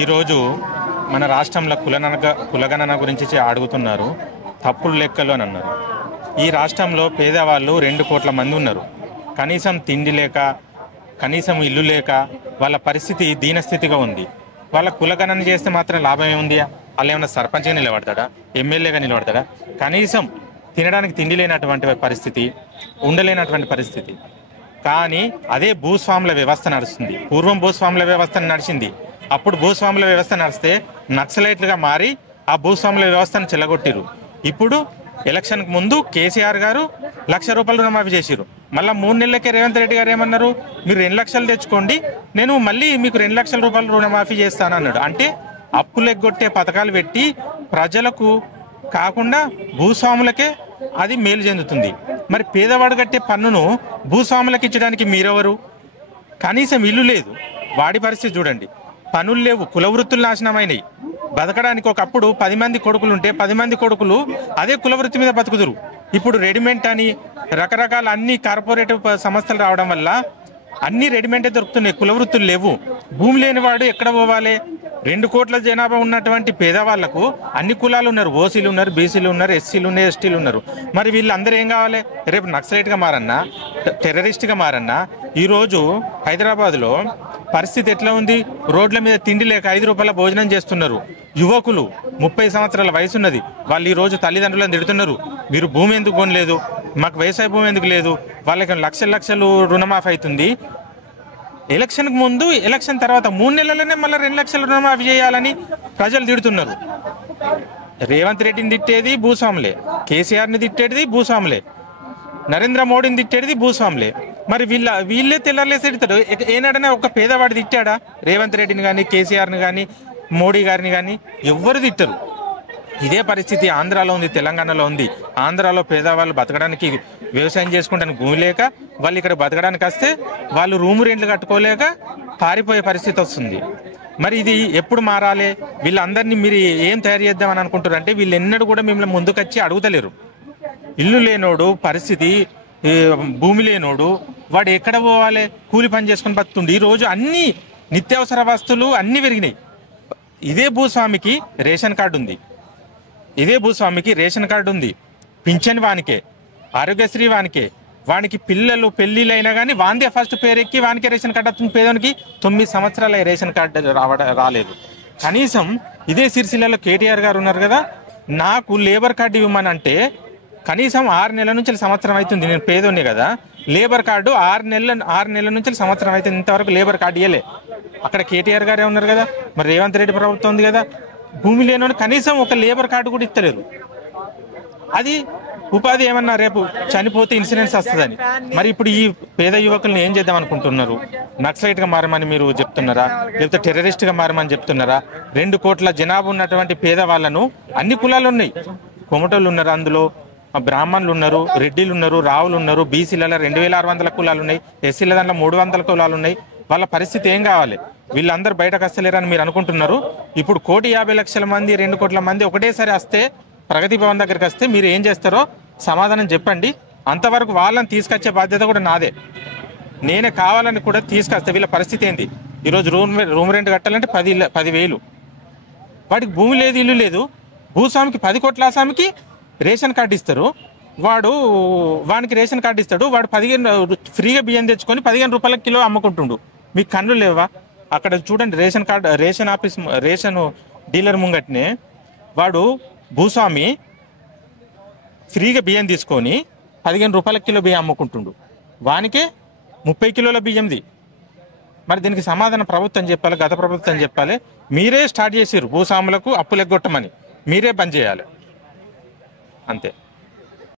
ఈరోజు మన రాష్ట్రంలో కులగణన గురించి అడుగుతున్నారు. తప్పుడు లెక్కలు అని అన్నారు. ఈ రాష్ట్రంలో పేదవాళ్ళు 2 కోట్ల మంది ఉన్నారు. కనీసం తిండి లేక, కనీసం ఇల్లు లేక వాళ్ళ పరిస్థితి దీనస్థితిగా ఉంది. వాళ్ళ కులగణన చేస్తే మాత్రం లాభం ఏముంది? వాళ్ళు ఏమైనా సర్పంచ్గా నిలబడతాడా, ఎమ్మెల్యేగా నిలబడతాడా? కనీసం తినడానికి తిండి లేనటువంటి పరిస్థితి, ఉండలేనటువంటి పరిస్థితి. కానీ అదే భూస్వాముల వ్యవస్థ నడుస్తుంది. పూర్వం భూస్వాముల వ్యవస్థ నడిచింది. అప్పుడు భూస్వాముల వ్యవస్థ నడిస్తే నక్సలైట్లుగా మారి ఆ భూస్వాముల వ్యవస్థను చెల్లగొట్టిరు. ఇప్పుడు ఎలక్షన్కి ముందు కేసీఆర్ గారు ₹1,00,000 రుణమాఫీ చేసిరు. మళ్ళీ 3 నెలలకే రేవంత్ రెడ్డి గారు ఏమన్నారు? మీరు 2 లక్షలు తెచ్చుకోండి, నేను మళ్ళీ మీకు ₹2,00,000 రుణమాఫీ చేస్తాను అన్నాడు. అంటే అప్పులెగ్గొట్టే పథకాలు పెట్టి ప్రజలకు కాకుండా భూస్వాములకే అది మేలు చెందుతుంది. మరి పేదవాడు కట్టే పన్నును భూస్వాములకు ఇచ్చడానికి మీరెవరు? కనీసం ఇల్లు లేదు, వాడి పరిస్థితి చూడండి. పనులు లేవు, కుల వృత్తులు నాశనమైనవి. బతకడానికి ఒకప్పుడు 10 మంది కొడుకులు ఉంటే 10 మంది కొడుకులు అదే కుల వృత్తి మీద బతుకుదురు. ఇప్పుడు రెడీమేడ్ అని రకరకాల అన్ని కార్పొరేటివ్ సంస్థలు రావడం వల్ల అన్ని రెడీమేడే దొరుకుతున్నాయి, కుల వృత్తులు లేవు. భూమి లేనివాడు ఎక్కడ పోవాలి? 2 కోట్ల జనాభా ఉన్నటువంటి పేదవాళ్లకు అన్ని కులాలు ఉన్నారు. ఓసీలు ఉన్నారు, బీసీలు ఉన్నారు, ఎస్సీలు ఉన్నారు, ఎస్టీలు ఉన్నారు. మరి వీళ్ళందరూ ఏం కావాలి? రేపు నక్సలైట్గా మారన్నా, టెర్రరిస్ట్గా మారన్నా. ఈరోజు హైదరాబాద్లో పరిస్థితి ఎట్లా ఉంది? రోడ్ల మీద తిండి లేక ₹5 భోజనం చేస్తున్నారు. యువకులు 30 సంవత్సరాల వయసు ఉన్నది. వాళ్ళు ఈరోజు తల్లిదండ్రులను తిడుతున్నారు, మీరు భూమి ఎందుకు కొనలేదు, మాకు వ్యవసాయ భూమి ఎందుకు లేదు? వాళ్ళకి లక్షలు రుణమాఫీ అవుతుంది. ఎలక్షన్కి ముందు, ఎలక్షన్ తర్వాత 3 నెలలనే మళ్ళీ ₹2,00,000 రుణమాఫీ చేయాలని ప్రజలు తిడుతున్నారు. రేవంత్ రెడ్డిని తిట్టేది భూస్వాములే, కేసీఆర్ని తిట్టేది భూస్వాములే, నరేంద్ర మోడీని తిట్టేది భూస్వాములే. మరి వీళ్ళే తెల్లారలేసి తిడతాడు. ఏనాడైనా ఒక పేదవాడు తిట్టాడా? రేవంత్ రెడ్డిని కానీ, కేసీఆర్ని కానీ, మోడీ గారిని కానీ ఎవ్వరు తిట్టరు. ఇదే పరిస్థితి ఆంధ్రాలో ఉంది, తెలంగాణలో ఉంది. ఆంధ్రాలో పేదవాళ్ళు బతకడానికి, వ్యవసాయం చేసుకుంటానికి భూమి లేక, వాళ్ళు ఇక్కడ బతకడానికి వస్తే వాళ్ళు రూము రెంట్లు కట్టుకోలేక పారిపోయే పరిస్థితి వస్తుంది. మరి ఇది ఎప్పుడు మారాలి? వీళ్ళందరినీ మీరు ఏం తయారు చేద్దామని అనుకుంటారు అంటే, వీళ్ళు ఎన్నడూ కూడా మిమ్మల్ని ముందుకొచ్చి అడుగుతలేరు. ఇల్లు లేనోడు పరిస్థితి, భూమి లేనోడు వాడు ఎక్కడ పోవాలి? కూలి పని చేసుకుని బతుకుండు. ఈరోజు అన్ని నిత్యావసర వస్తువులు అన్నీ పెరిగినాయి. ఇదే భూస్వామికి రేషన్ కార్డు ఉంది, ఇదే భూస్వామికి రేషన్ కార్డు ఉంది. పింఛన్ వానికే, ఆరోగ్యశ్రీ వానికే. వానికి పిల్లలు పెళ్ళిళ్ళైనా కానీ వాందే ఫస్ట్ పేరెక్కి వానికే రేషన్ కార్డు వస్తుంది. పేదోనికి 9 సంవత్సరాల రేషన్ కార్డు రాలేదు. కనీసం ఇదే సిరిసిల్లలో కేటీఆర్ గారు ఉన్నారు కదా, నాకు లేబర్ కార్డు ఇవ్వమని అంటే కనీసం 6 నెలల నుంచి సంవత్సరం అవుతుంది. నేను పేదోని కదా, లేబర్ కార్డు 6 నెలల నుంచి సంవత్సరం అవుతుంది. ఇంతవరకు లేబర్ కార్డు ఇవ్వలే. అక్కడ కేటీఆర్ గారే ఉన్నారు కదా, మరి రేవంత్ రెడ్డి ప్రభుత్వం ఉంది కదా. భూమి లేనోని కనీసం ఒక లేబర్ కార్డు కూడా ఇస్తలేరు. అది ఉపాధి ఏమన్నా రేపు చనిపోతే ఇన్సూరెన్స్ వస్తుందని. మరి ఇప్పుడు ఈ పేద యువకులను ఏం చేద్దాం అనుకుంటున్నారు? నక్సలైట్గా మారమని మీరు చెప్తున్నారా, లేకపోతే టెర్రరిస్ట్గా మారమని చెప్తున్నారా? 2 కోట్ల జనాభా ఉన్నటువంటి పేదవాళ్ళను, అన్ని కులాలు ఉన్నాయి, కొమటోళ్ళు ఉన్నారు, అందులో బ్రాహ్మణులు ఉన్నారు, రెడ్డిలు ఉన్నారు, రావులు ఉన్నారు, బీసీలలో 2,600 కులాలు ఉన్నాయి, ఎస్సీల దాంట్లో 300 కులాలు ఉన్నాయి. వాళ్ళ పరిస్థితి ఏం కావాలి? వీళ్ళందరూ బయటకు వస్తలేరని మీరు అనుకుంటున్నారు. ఇప్పుడు 1,50,00,000 మంది, 2 కోట్ల మంది ఒకటేసారి వస్తే, ప్రగతి భవన్ దగ్గరికి వస్తే మీరు ఏం చేస్తారో సమాధానం చెప్పండి. అంతవరకు వాళ్ళని తీసుకొచ్చే బాధ్యత కూడా నాదే. నేనే కావాలని కూడా తీసుకొస్తే వీళ్ళ పరిస్థితి ఏంటి? ఈరోజు రూమ్ రెంట్ కట్టాలంటే 10,000. వాడికి భూమి లేదు, ఇల్లు లేదు. భూస్వామికి 10 కోట్ల ఆసామికి రేషన్ కార్డు ఇస్తారు. వానికి రేషన్ కార్డు ఇస్తాడు. వాడు 15 ఫ్రీగా బియ్యం తెచ్చుకొని ₹15 కిలో అమ్ముకుంటుండు. మీకు కన్నులు లేవా? అక్కడ చూడండి, రేషన్ ఆఫీస్, రేషన్ డీలర్ ముంగట్నే వాడు భూస్వామి ఫ్రీగా బియ్యం తీసుకొని ₹15 కిలో బియ్యం అమ్ముకుంటుండు. వానికే 30 కిలోల బియ్యంది. మరి దీనికి సమాధానం ప్రభుత్వం చెప్పాలి, గత ప్రభుత్వం చెప్పాలి. మీరే స్టార్ట్ చేసారు భూస్వాములకు అప్పులు ఎగ్గొట్టమని, మీరే బంద్ చేయాలి అంతే.